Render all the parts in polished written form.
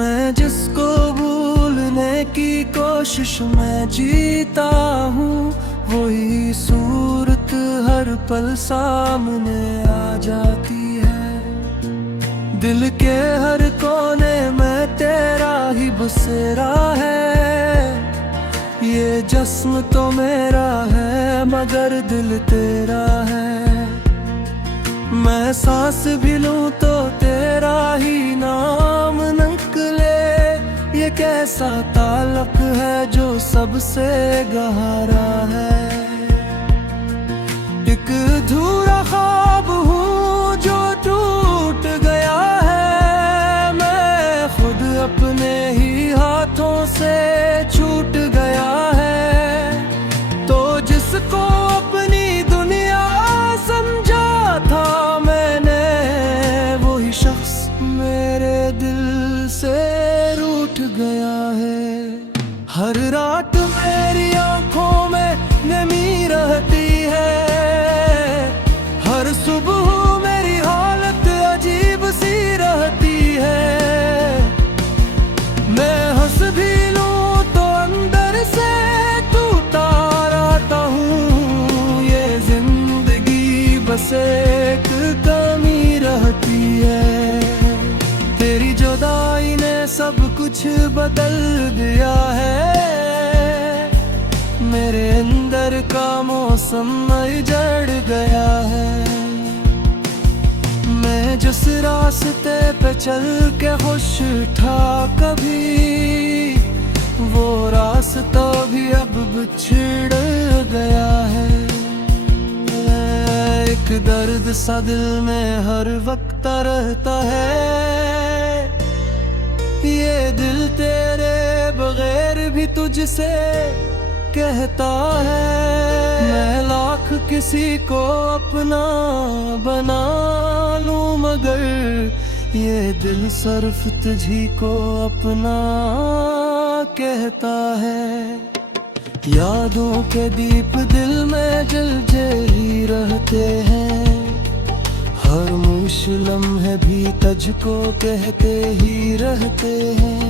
मैं जिसको भूलने की कोशिश में जीता हूँ, वही सूरत हर पल सामने आ जाती है। दिल के हर कोने में तेरा ही बसेरा है। ये जिस्म तो मेरा है मगर दिल तेरा है। मैं सांस भी लूं तो तेरा ही नाम निकले। ये कैसा ताल्लुक है जो सबसे गहरा है। एक अधूरा ख्वाब हूँ जो टूट गया है। मैं खुद अपने ही हाथों से छूट गया है। तो जिसको अपनी दुनिया समझा था मैंने, वही शख्स मेरे दिल से रूठ गया है। हर रात मेरी आंखों में नमी रहती है। हर सुबह मेरी हालत अजीब सी रहती है। मैं हंस भी लूं तो अंदर से टूटा रहता हूँ। ये जिंदगी बस एक कमी रहती है। तेरी जुदाई ने सब कुछ बदल दिया है। मेरे अंदर का मौसम उजड़ गया है। मैं जिस रास्ते पे चल के खुश था कभी, वो रास्ता भी अब बिछड़ गया है। एक दर्द सा दिल में हर वक्त रहता है। ये दिल तेरे बगैर भी तुझसे कहता है। मैं लाख किसी को अपना बना लूं मगर ये दिल सिर्फ तुझी को अपना कहता है। यादों के दीप दिल में जलते ही रहते हैं। हर मुश्किल लम्हे भी तुझको कहते ही रहते हैं।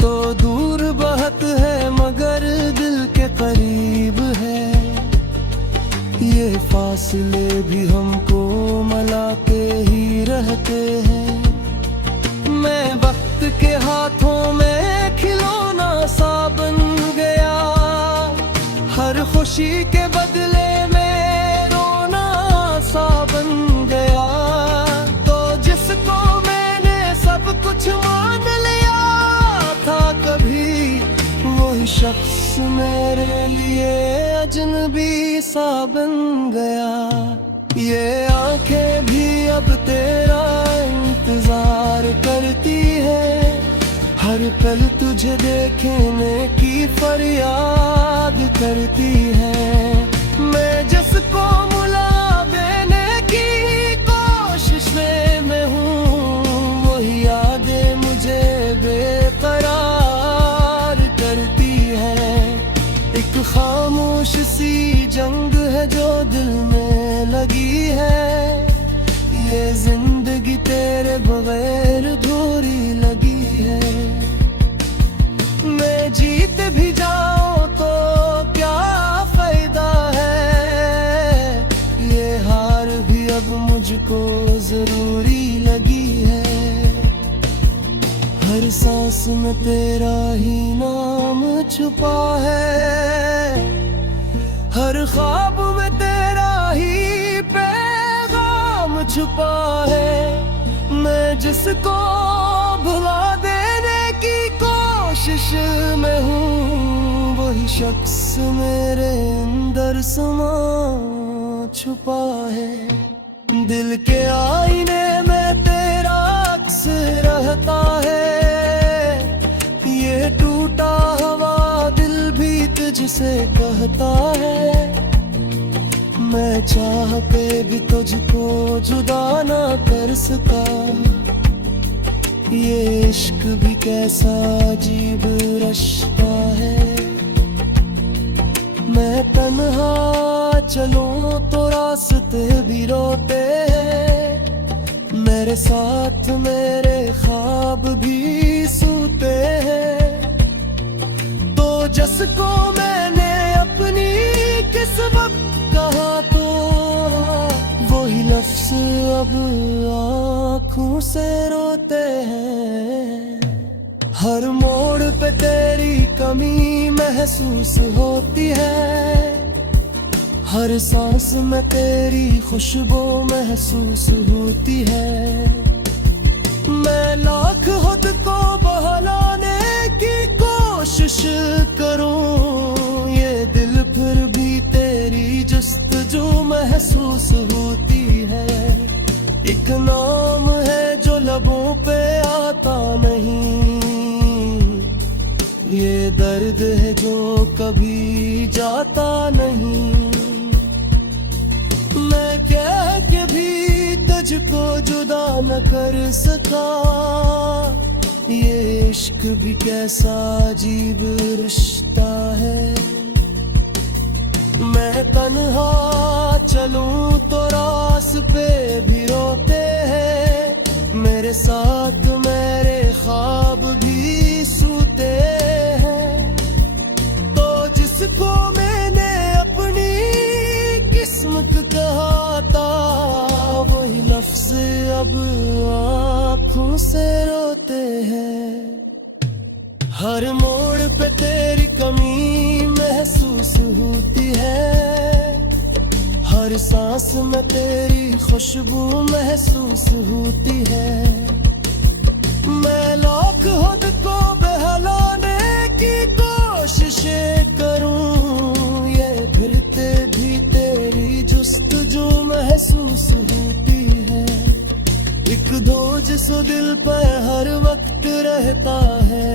तो दूर बहुत है मगर दिल के करीब है। ये फासले भी हमको मिलाते ही रहते हैं। मैं वक्त के हाथों में खिलौना सा बन गया। हर खुशी के बदले में रोना सा बन गया। तो जिसको मैंने सब कुछ मान लिया था कभी, वही शख्स मेरे लिए अजनबी सा बन गया। ये आंखें भी अब तेरा इंतजार करती है। हर पल तुझे देखने की फरियाद करती है। मैं जिसको मुला देने की कोशिश में हूँ, वही यादें मुझे बेकरार करती है। एक खामोश सी जंग है जो दिल में लगी है। ये जिंदगी तेरे बगैर अधूरी लगी है। मैं जीत भी जाऊं तो क्या फायदा है। ये हार भी अब मुझको जरूरी लगी है। हर सांस में तेरा ही नाम छुपा है। हर ख्वाब में तेरा ही पैगाम छुपा है। मैं जिसको भुला देने की कोशिश में हूँ, वही शख्स मेरे अंदर समा छुपा है। दिल के आईने में तेरा अक्स रहता है। ये टूटा हुआ दिल भी तुझसे कहता है। मैं चाह के भी तुझको जुदा ना कर सका। ये इश्क भी कैसा अजीब रिश्ता है। मैं तन्हा चलूं तो रास्ते भी रोते हैं। मेरे साथ मेरे ख्वाब ख्वाब भी सूते हैं। तो जिसको मैंने अपनी किस्मत कहा तो वही लफ्ज़ अब आँखों से रोते हैं। हर मोड़ पे तेरी कमी महसूस होती है, हर सांस में तेरी खुशबू महसूस होती है। मैं लाख खुद को बहलाने की कोशिश करूं, ये दिल फिर भी तेरी जुस्तजू महसूस होती है। एक नाम है जो लबों पे आता नहीं, ये दर्द है जो कभी जाता नहीं। मैं कह के भी तुझको जुदा न कर सका, ये इश्क भी कैसा अजीब रिश्ता है। मैं तन्हा चलूं तो रास्ते भी रोते हैं, मेरे साथ मेरे ख्वाब भी सूते हैं। तो जिसको मैंने अपनी किस्मत कहा था वही लफ्ज़ अब आँखों से रोते हैं। हर मोड़ पे तेरी कमी महसूस होती है, हर सांस में तेरी खुशबू महसूस होती है। मैं लाख खुद को बहलाने की कोशिश करूं, ये फिरते भी तेरी जुस्तजू महसूस होती है। एक बोझ सो दिल पर हर वक्त रहता है,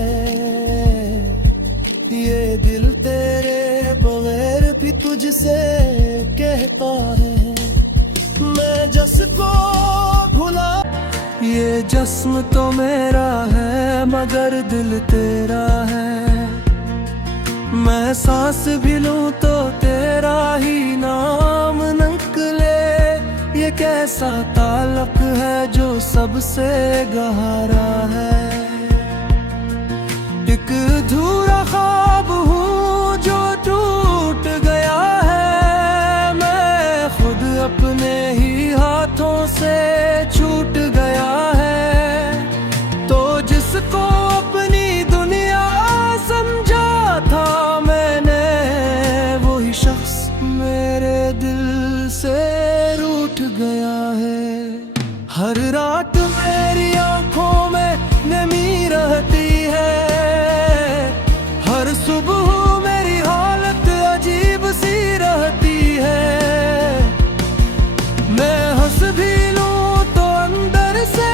ये दिल तेरे बगैर भी तुझसे कहता है। मैं जिसको भुला, ये जिस्म तो मेरा है मगर दिल तेरा है। मैं सांस भी लूं तो तेरा ही नाम निकले, ये कैसा ताल्लुक है जो सबसे गहरा है। एक अधूरा ख्वाब हूँ जो टूट गया है, मैं खुद अपने ही हाथों से छूट गया है। तो जिसको अपनी दुनिया समझा था मैंने, वही शख्स मेरे दिल से रूठ गया है। हर रात मेरी आंखों में नमी रहती है, हर सुबह मेरी हालत अजीब सी रहती है। मैं हंस भी लूं तो अंदर से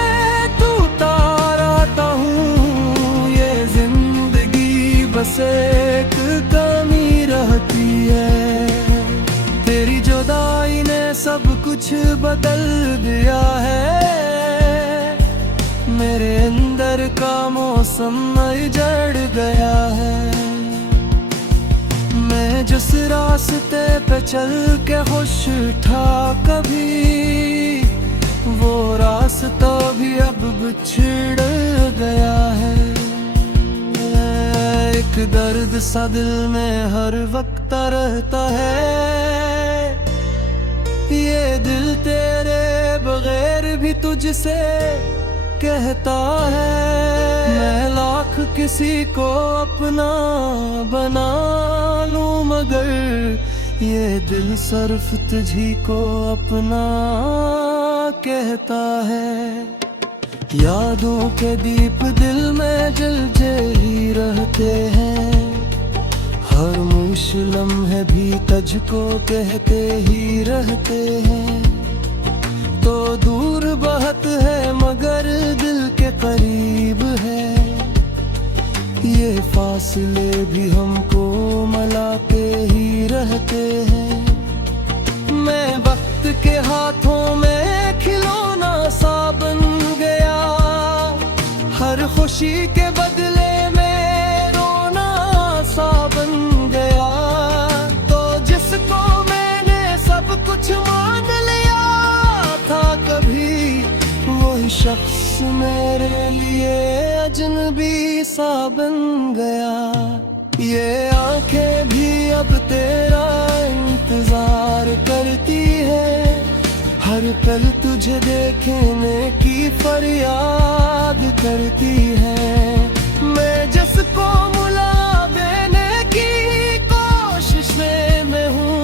टूटा रहता हूँ, ये जिंदगी बस एक कमी रहती है। तेरी जुदाई ने सब कुछ बदल दिया है, मेरे अंदर का मौसम जड़ गया है। मैं जिस रास्ते पे चल के खुश था कभी, वो रास्ता भी अब बिछड़ गया है। एक दर्द सा दिल में हर वक्त रहता है, ये दिल तेरे बगैर भी तुझसे कहता है। मैं लाख किसी को अपना बना लूं मगर ये दिल सिर्फ तुझी को अपना कहता है। यादों के दीप दिल में जलते ही रहते हैं, हर मुश्किल लम्हे भी तुझको कहते ही रहते हैं। तो दूर बहुत है मगर दिल के करीब है, ये फासले भी हमको मलाते ही रहते हैं। मैं वक्त के हाथों में खिलौना सा बन गया, हर खुशी के बदले में रोना सा बन गया। तो जिसको मैंने सब कुछ मान लिया था कभी, वही शख्स मेरे लिए अजनबी सा बन गया। ये आंखें भी अब तेरा इंतजार करती है, हर पल तुझे देखने की फरियाद करती है। मैं जिसको मुला देने की कोशिश में हूँ,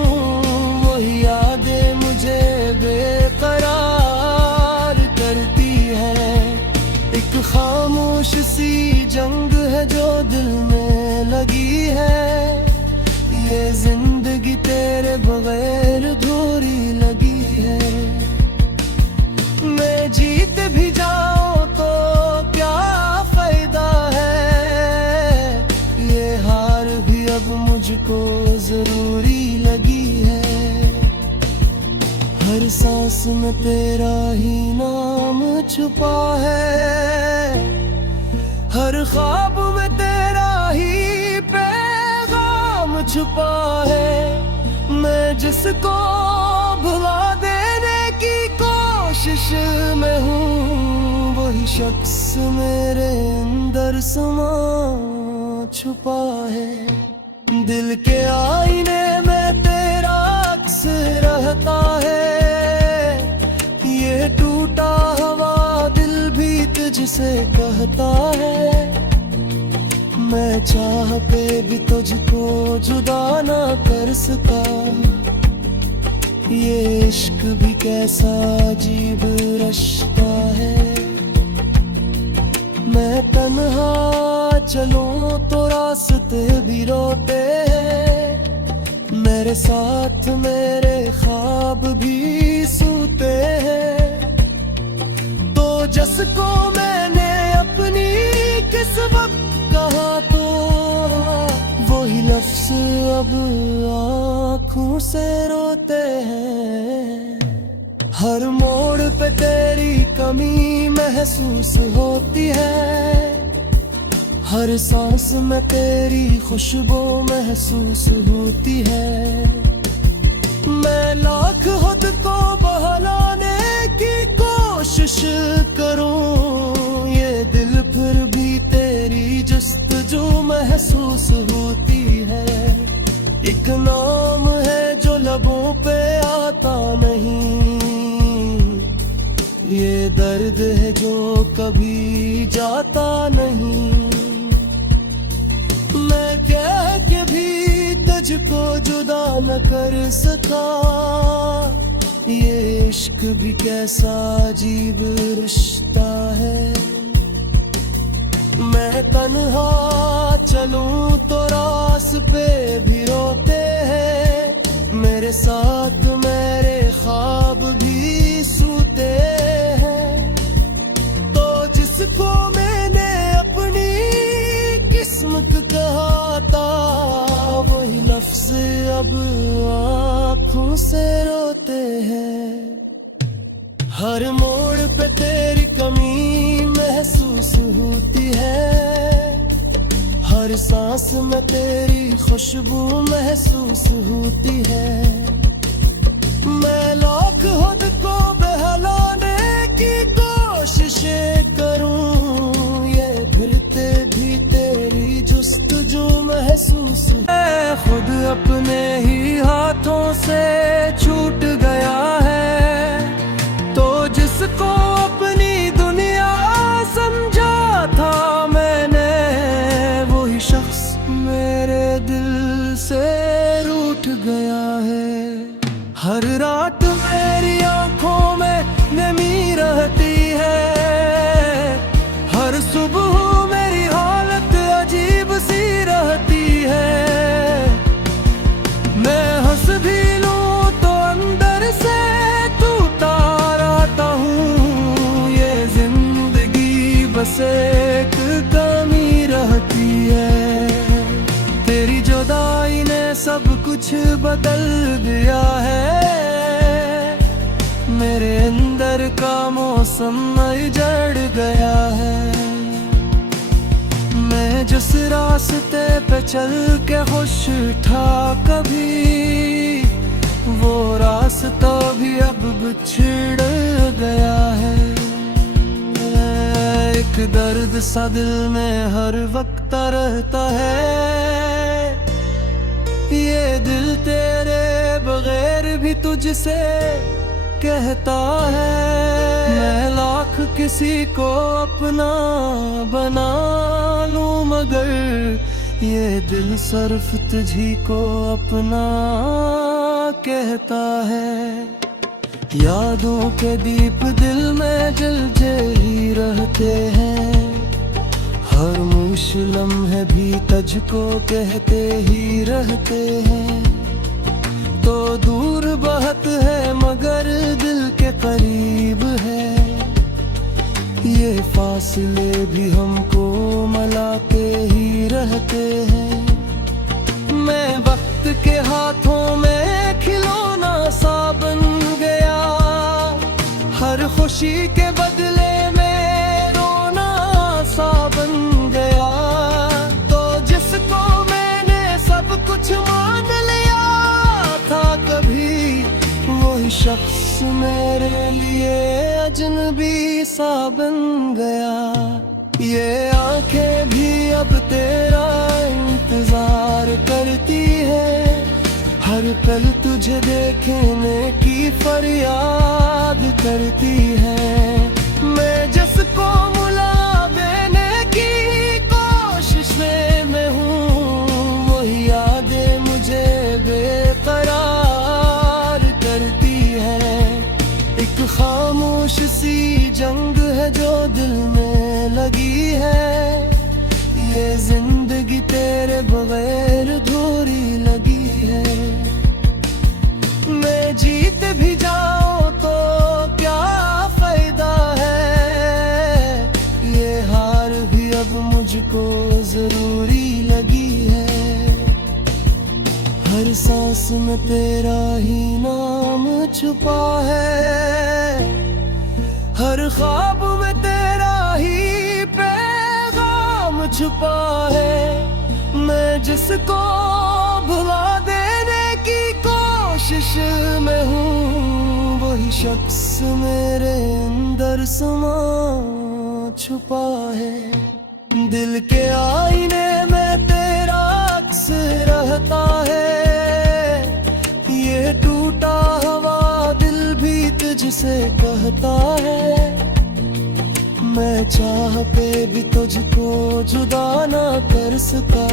वही यादें मुझे बेकरार करती है। एक खामोश सी जंग है जो दिल में लगी है, ये जिंदगी तेरे बगैर अधूरी लगी है। मैं जीत भी जाऊं तो क्या फायदा है, ये हार भी अब मुझको जरूरी लगी है। हर सांस में तेरा ही नाम छुपा है, हर ख्वाब में तेरा ही पैगाम छुपा है। मैं जिसको भुला देने की कोशिश में हूँ, वही शख्स मेरे अंदर समा छुपा है। दिल के आईने में तेरा अक्स रहता है, ये टूटा हुआ दिल भी तुझसे कहता है। मैं चाह के भी तुझको जुदा ना कर सका, ये इश्क भी कैसा अजीब रिश्ता है। मैं तन्हा चलूं तो रास्ते भी रोते हैं, मेरे साथ मेरे ख्वाब भी सूते हैं। तो जिसको मैंने अपनी किस्मत कहा, तो वही लफ्ज़ अब आँखों से रोते हैं। हर मोड़ पे तेरी कमी महसूस होती है, हर सांस में तेरी खुशबू महसूस होती है। मैं लाख खुद को बहलाने की कोशिश करूं, ये दिल फिर भी तेरी जस्तजू महसूस होती है। एक नाम है जो लबों पे आता नहीं, ये दर्द है जो कभी जाता नहीं। मैं कह के भी तुझको जुदा न कर सका, ये इश्क भी कैसा अजीब रिश्ता है। मैं तन्हा चलूं तो रास्ते भी रोते हैं, मेरे साथ मेरे ख्वाब भी सूते हैं। तो जिसको मैंने अपनी किस्मत कहा था, वही लफ्ज़ अब आँखों से रोते हैं। हर मोड़ पे तेरी कमी महसूस होती है, हर सांस में तेरी खुशबू महसूस होती है। मैं लाख खुद को बहलाने की कोशिश करूं, ये फिरते भी तेरी जुस्तजू महसूस है। खुद अपने ही हाथों से छूट गया है, तो जिसको अपनी दुनिया समझा था मैंने, वही शख्स मेरे दिल से रूठ गया है। हर रात मेरी आंखों में नमी रहती है, हर सुबह मेरी हालत अजीब सी रहती है। मैं हंस भी लूं तो अंदर से टूटा रहता हूँ, ये जिंदगी बस एक कमी रहती है। तेरी जुदाई ने सब कुछ बदल दिया है, मेरे अंदर का मौसम उजड़ गया है। मैं जिस रास्ते पे चल के खुश था कभी, वो रास्ता भी अब बिछड़ गया है। एक दर्द सा दिल में हर वक्त रहता है, ये दिल तेरे बगैर भी तुझसे कहता है। मैं लाख किसी को अपना बना लूं, मगर ये दिल सिर्फ तुझी को अपना कहता है। यादों के दीप दिल में जलते ही रहते हैं, हर मुश लम्हे भी तुझको कहते ही रहते हैं। तो दूर बहुत है मगर दिल के करीब है, ये फासले भी हमको मिलाते ही रहते हैं। मैं वक्त के हाथों में खिलौना सा बन गया, हर खुशी के बदले में रोना सा बन गया। तो जिसको मैंने सब कुछ मान लिया था कभी, वही शख्स मेरे लिए अजनबी सा बन गया। ये आंखें भी अब तेरा इंतजार करती है, हर पल तुझे देखने की फरियाद करती है। मैं जिसको मुला देने की कोशिश में हूँ, वही यादें मुझे बेकरार करती है। एक खामोश सी जंग है जो दिल में लगी है, ये जिंदगी तेरे बगैर अधूरी लगी है। मैं जीत भी जाऊं तो क्या फायदा है, ये हार भी अब मुझको जरूरी लगी है। हर सांस में तेरा ही नाम छुपा है, हर ख्वाब में तेरा ही पैगाम छुपा है। मैं जिसको भुला देने की कोशिश में हूँ, वही शख्स मेरे अंदर समा छुपा है। दिल के आईने में तेरा अक्स रहता है, ये टूटा हुआ दिल भी तुझसे कहता है। मैं चाह पे भी तुझको जुदा ना कर सका,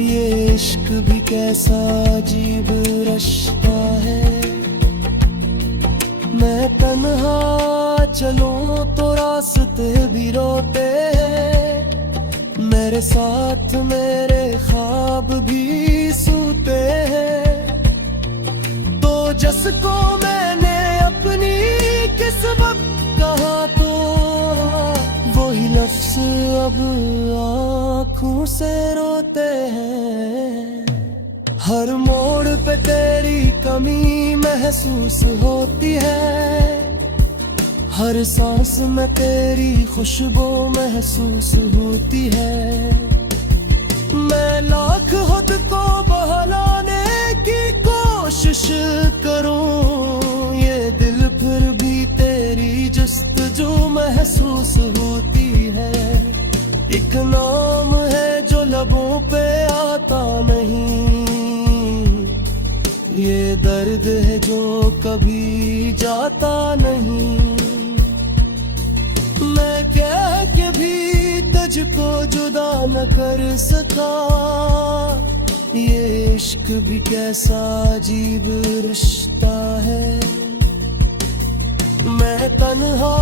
ये इश्क भी कैसा अजीब रिश्ता है। मैं तन्हा चलूं तो रास्ते भी रोते हैं, मेरे साथ मेरे ख्वाब भी सूते हैं। तो जिसको मैंने अपनी किस्मत कहा तो वही लफ्ज़ अब आँखों से रोते हैं। हर मोड़ पे तेरी कमी महसूस होती है, हर सांस में तेरी खुशबू महसूस होती है। मैं लाख खुद को बहलाने की कोशिश करूं, ये दिल फिर भी तेरी जस्तजू महसूस होती है। एक नाम है जो लबों पे आता नहीं, ये दर्द है जो कभी जाता नहीं। मैं कह के भी तुझको जुदा न कर सका, ये इश्क भी कैसा अजीब रिश्ता है। मैं तन्हा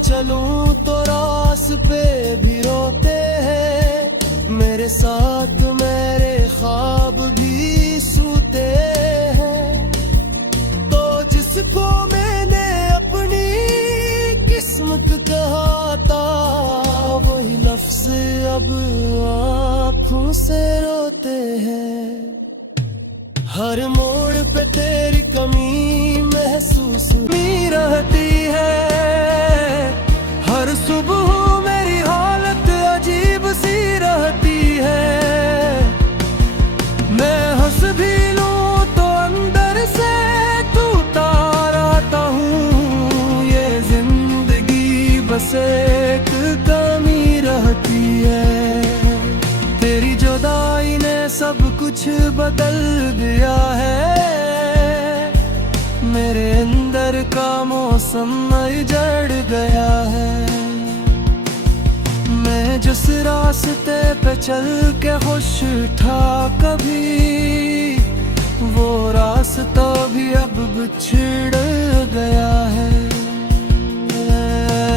चलूं तो रास्ते भी रोते हैं, मेरे साथ मेरे ख्वाब भी सूते हैं। तो जिसको मैंने अपनी किस्मत कहा था, वही लफ्ज़ अब आँखों से रोते हैं। हर मोड़ पे तेरी कमी महसूस भी रहती है, हर सुबह मेरी हालत अजीब सी रहती है। मैं हंस भी लूं तो अंदर से टूटा रहता हूँ, ये जिंदगी बस बस एक कमी रहती है। तेरी जुदाई ने सब कुछ बदल दिया है। मेरे अंदर का मौसम उजड़ गया है। मैं जिस रास्ते पे चल के खुश था कभी, वो रास्ता भी अब बिछड़ गया है।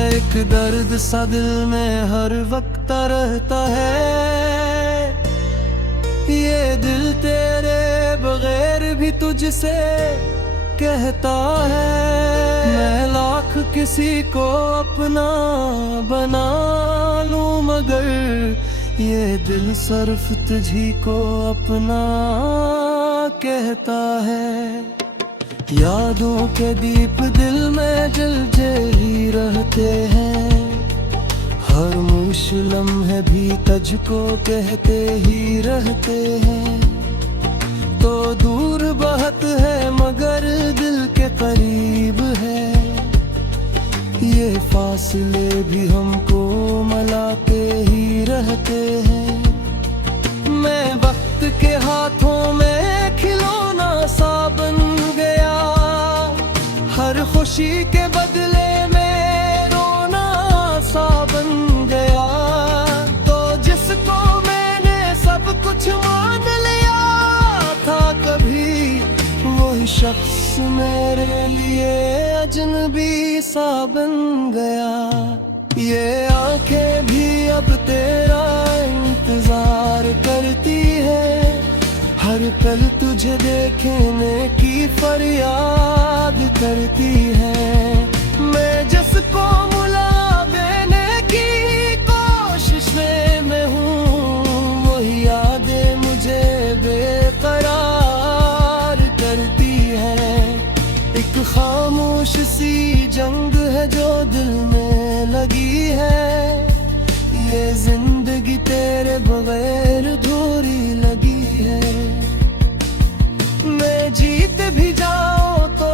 एक दर्द सा दिल में हर वक्त रहता है। ये दिल तेरे बगैर भी तुझसे कहता है। मैं लाख किसी को अपना बना लूं, मगर ये दिल सिर्फ तुझी को अपना कहता है। यादों के दीप दिल में जलते ही रहते हैं। हर मुश्किल है भी तुझको कहते ही रहते हैं। तो दूर बहुत है मगर दिल के करीब है। ये फासले भी हमको मिलाते ही रहते हैं। मैं वक्त के हाथों में खिलौना सा बन गया। हर खुशी के बदले में रोना सा बन गया। तो जिसको मैंने सब कुछ मान लिया था कभी, वही शख्स मेरे लिए अजनबी सा बन गया। ये आंखें भी अब तेरा इंतजार करती है। हर पल तुझे देखने की फरियाद करती है। मैं जिसको मुला देने की कोशिश में हूँ, वही यादें मुझे बेकरार करती है। एक खामोश सी जंग है जो दिल में लगी है। ये जिंदगी तेरे बगैर अधूरी लगी है। मैं जीत भी जाऊं तो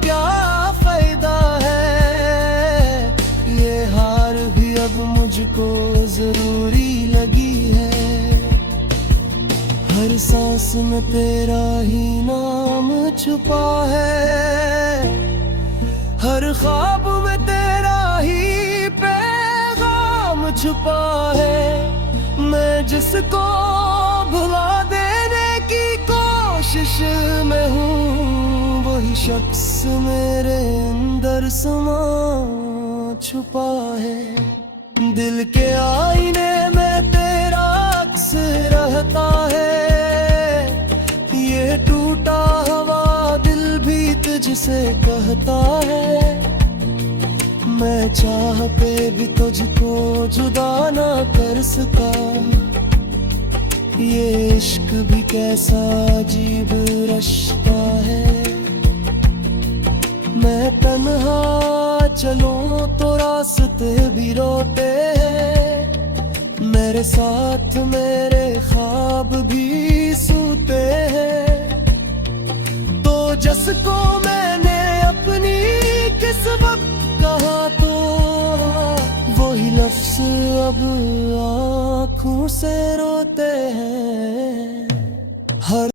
क्या फायदा है। ये हार भी अब मुझको जरूरी लगी है। हर सांस में तेरा ही नाम छुपा है। हर ख्वाब में तेरा ही पैगाम छुपा है। मैं जिसको भुला देने की कोशिश में हूँ, वही शख्स मेरे अंदर समा छुपा है। दिल के आईने में तेरा अक्स रहता है। ये टूटा हुआ दिल भी तुझसे कहता है। मैं चाह पे भी तुझको जुदा ना कर सका। ये इश्क भी कैसा अजीब रिश्ता है। मैं तन्हा चलूं तो रास्ते भी रोते हैं। मेरे साथ मेरे ख्वाब भी सूते हैं। तो जिसको मैंने अपनी किस्मत कहा, तो वही लफ्ज़ अब आँखों से रोते हैं।